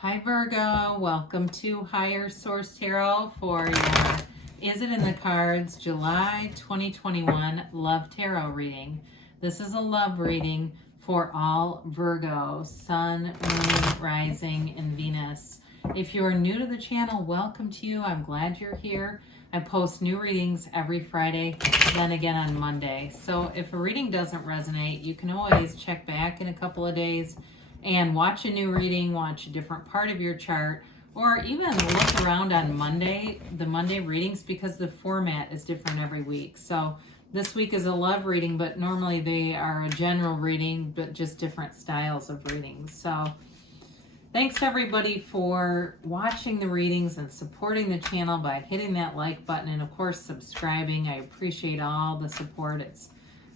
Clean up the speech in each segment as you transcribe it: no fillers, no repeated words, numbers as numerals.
Hi Virgo, welcome to Higher Source Tarot for your Is It in the Cards July 2021 Love Tarot reading. This is a love reading for all Virgo, Sun, Moon, Rising, and Venus. If you are new to the channel, welcome to you. I'm glad you're here. I post new readings every Friday, then again on Monday. So if a reading doesn't resonate, you can always check back in a couple of days and watch a new reading, watch a different part of your chart, or even look around on Monday, the Monday readings, because the format is different every week. So this week is a love reading, but normally they are a general reading, but just different styles of readings. So thanks everybody for watching the readings and supporting the channel by hitting that like button and of course subscribing. I appreciate all the support. It's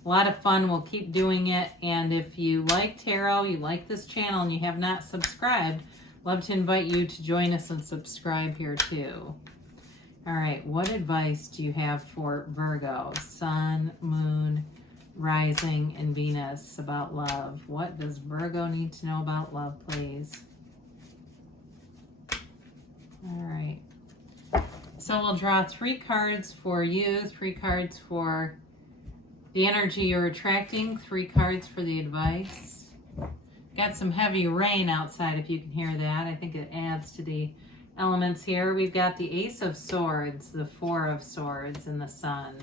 a lot of fun. We'll keep doing it. And if you like tarot, you like this channel, and you have not subscribed, love to invite you to join us and subscribe here too. All right, what advice do you have for Virgo, Sun, Moon, Rising, and Venus about love? What does Virgo need to know about love, please? All right. So we'll draw 3 cards for you, 3 cards for the energy you're attracting, 3 cards for the advice. Got some heavy rain outside if you can hear that. I think it adds to the elements here. We've got the Ace of Swords, the 4 of Swords, and the Sun.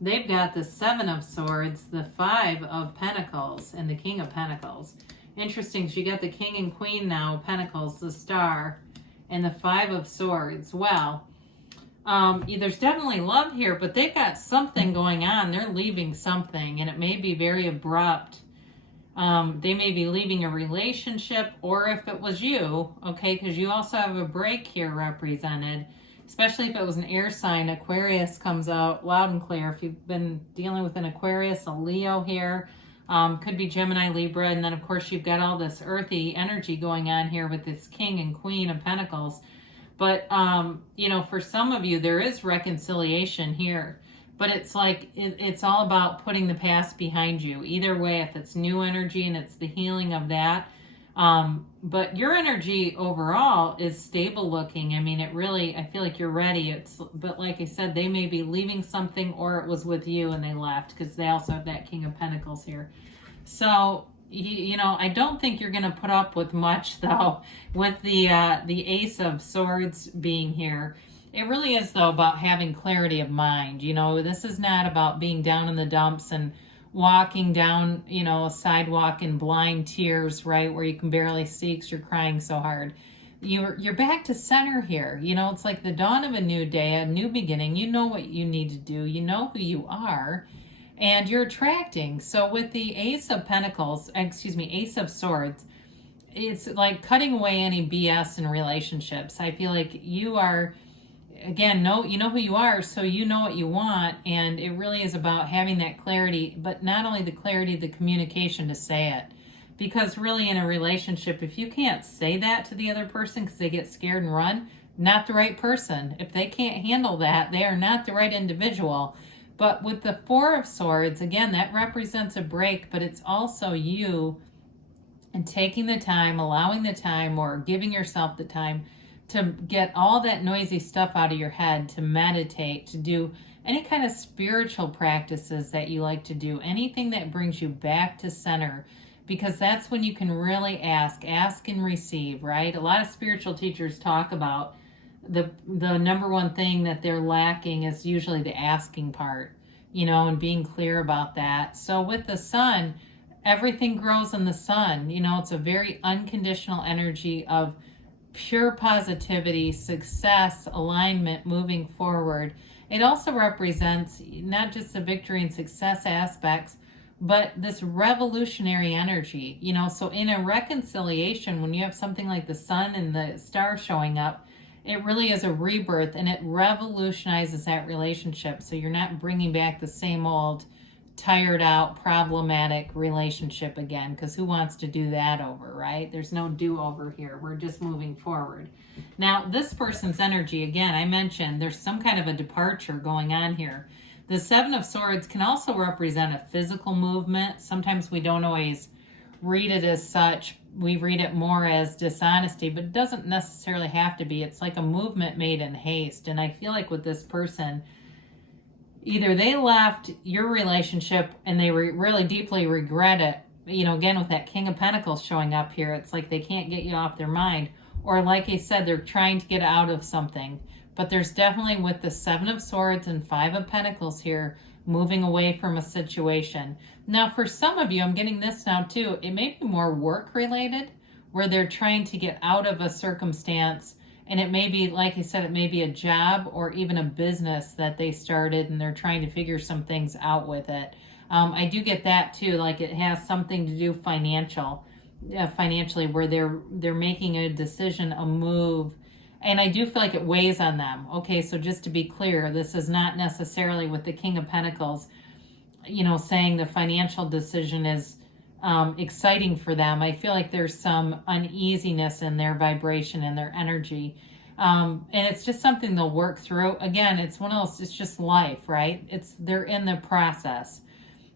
They've got the 7 of Swords, the 5 of Pentacles, and the King of Pentacles. Interesting, so you got the King and Queen now of Pentacles, the Star, and the 5 of Swords. Well, there's definitely love here, but they've got something going on. They're leaving something, and it may be very abrupt. They may be leaving a relationship, or if it was you, okay, because you also have a break here represented, especially if it was an air sign. Aquarius comes out loud and clear. If you've been dealing with an Aquarius, a Leo here, could be Gemini, Libra, and then of course you've got all this earthy energy going on here with this King and Queen of Pentacles. But, for some of you, there is reconciliation here. But it's like, it's all about putting the past behind you. Either way, if it's new energy and it's the healing of that. But your energy overall is stable looking. I mean, I feel like you're ready. But like I said, they may be leaving something, or it was with you and they left, because they also have that King of Pentacles here. So I don't think you're going to put up with much, though, with the Ace of Swords being here. It really is, though, about having clarity of mind. This is not about being down in the dumps and walking down, a sidewalk in blind tears, right, where you can barely see because you're crying so hard. You're back to center here. It's like the dawn of a new day, a new beginning. You know what you need to do. You know who you are. And you're attracting. So with the Ace of Ace of Swords, it's like cutting away any BS in relationships. I feel like you are, again, you know who you are, so you know what you want. And it really is about having that clarity, but not only the clarity, the communication to say it. Because really in a relationship, if you can't say that to the other person because they get scared and run, not the right person. If they can't handle that, they are not the right individual. But with the 4 of Swords, again, that represents a break, but it's also you and taking the time, allowing the time, or giving yourself the time to get all that noisy stuff out of your head, to meditate, to do any kind of spiritual practices that you like to do, anything that brings you back to center, because that's when you can really ask and receive, right? A lot of spiritual teachers talk about the number one thing that they're lacking is usually the asking part, and being clear about that. So with the Sun, everything grows in the Sun. It's a very unconditional energy of pure positivity, success, alignment, moving forward. It also represents not just the victory and success aspects, but this revolutionary energy. So in a reconciliation, when you have something like the Sun and the Star showing up, it really is a rebirth, and it revolutionizes that relationship. So you're not bringing back the same old tired out, problematic relationship again, because who wants to do that over, right? There's no do-over here. We're just moving forward. Now, this person's energy, again, I mentioned there's some kind of a departure going on here. The 7 of Swords can also represent a physical movement. Sometimes we don't always read it as such. We read it more as dishonesty, but it doesn't necessarily have to be. It's like a movement made in haste. And I feel like with this person, either they left your relationship and they really deeply regret it. You know, again, with that King of Pentacles showing up here, it's like they can't get you off their mind. Or like I said, they're trying to get out of something. But there's definitely, with the Seven of Swords and Five of Pentacles here, moving away from a situation. Now, for some of you, I'm getting this now too, it may be more work related, where they're trying to get out of a circumstance. And it may be, like I said, it may be a job or even a business that they started and they're trying to figure some things out with it. I do get that too, like it has something to do financially, where they're making a decision, a move, and I do feel like it weighs on them. Okay, so just to be clear, this is not necessarily with the King of Pentacles, you know, saying the financial decision is exciting for them. I feel like there's some uneasiness in their vibration and their energy. And it's just something they'll work through. Again, it's one of those, it's just life, right? They're in the process.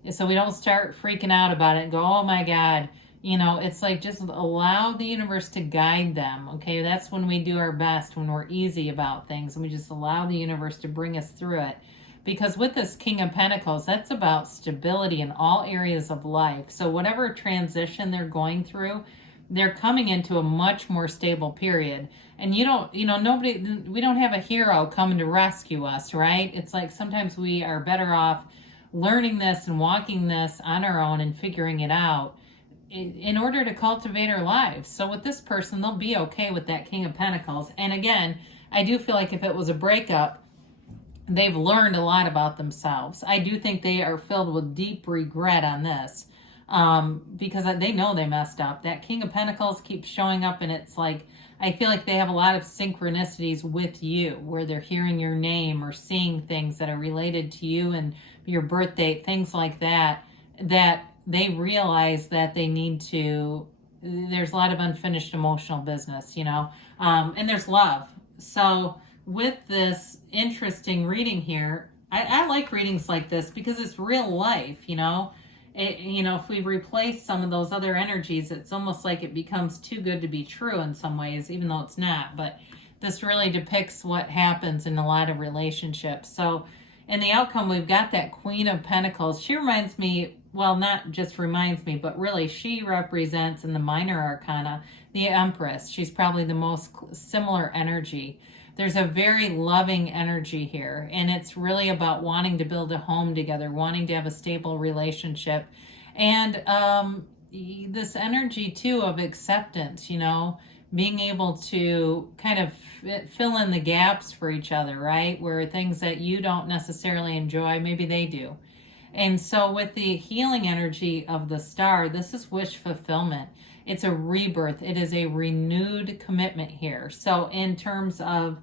So we don't start freaking out about it and go, oh my God, you know, it's like just allow the universe to guide them. Okay, that's when we do our best, when we're easy about things and we just allow the universe to bring us through it. Because with this King of Pentacles, that's about stability in all areas of life. So whatever transition they're going through, they're coming into a much more stable period. And we don't have a hero coming to rescue us, right? It's like sometimes we are better off learning this and walking this on our own and figuring it out in order to cultivate our lives. So with this person, they'll be okay with that King of Pentacles. And again, I do feel like if it was a breakup, they've learned a lot about themselves. I do think they are filled with deep regret on this, because they know they messed up. That King of Pentacles keeps showing up, and it's like, I feel like they have a lot of synchronicities with you, where they're hearing your name or seeing things that are related to you and your birth date, things like that, that they realize that they need to, there's a lot of unfinished emotional business, you know, and there's love. So with this interesting reading here, I like readings like this because it's real life, you know. If we replace some of those other energies, it's almost like it becomes too good to be true in some ways, even though it's not. But this really depicts what happens in a lot of relationships. So in the outcome, we've got that Queen of Pentacles. She reminds me, well, not just reminds me, but really she represents in the minor arcana the Empress. She's probably the most similar energy. There's a very loving energy here, and it's really about wanting to build a home together, wanting to have a stable relationship, and this energy too of acceptance, you know, being able to kind of fill in the gaps for each other, right? Where things that you don't necessarily enjoy, maybe they do. And so with the healing energy of the Star, this is wish fulfillment. It's a rebirth. It is a renewed commitment here. So in terms of,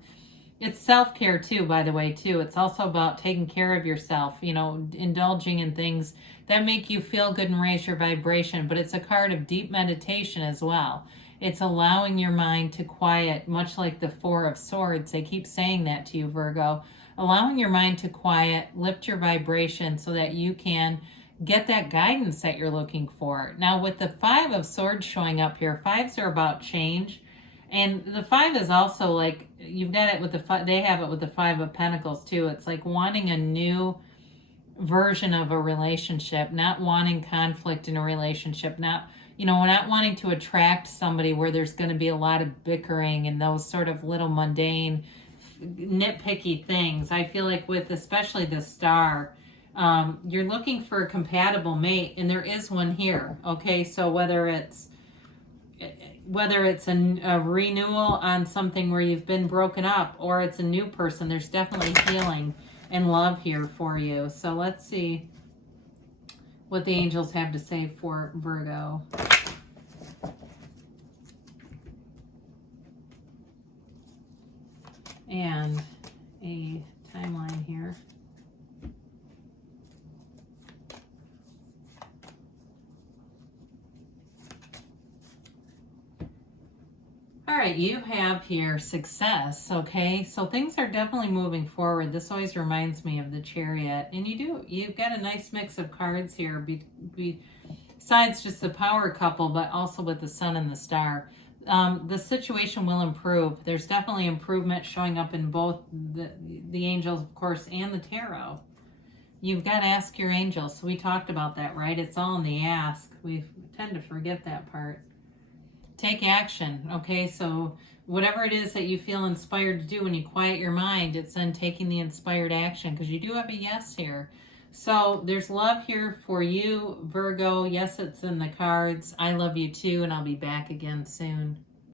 it's self-care too, by the way, too. It's also about taking care of yourself, you know, indulging in things that make you feel good and raise your vibration. But it's a card of deep meditation as well. It's allowing your mind to quiet, much like the Four of Swords. They keep saying that to you, Virgo. Allowing your mind to quiet, lift your vibration so that you can get that guidance that you're looking for. Now, with the Five of Swords showing up here, fives are about change. And the five is also like, you've got it with the they have it with the Five of Pentacles too. It's like wanting a new version of a relationship, not wanting conflict in a relationship, not wanting to attract somebody where there's going to be a lot of bickering and those sort of little mundane, nitpicky things. I feel like with especially the Star, you're looking for a compatible mate, and there is one here. Okay, so whether it's a renewal on something where you've been broken up, or it's a new person, there's definitely healing and love here for you. So let's see what the angels have to say for Virgo. And a timeline here. All right, you have here success, okay? So things are definitely moving forward. This always reminds me of the Chariot. And you've got a nice mix of cards here. besides just the power couple, but also with the sun and the star. The situation will improve. There's definitely improvement showing up in both the angels, of course, and the tarot. You've got to ask your angels. So we talked about that, right? It's all in the ask. We tend to forget that part. Take action, okay? So whatever it is that you feel inspired to do, when you quiet your mind, it's then taking the inspired action, because you do have a yes here. So there's love here for you, Virgo. Yes, it's in the cards. I love you too, and I'll be back again soon.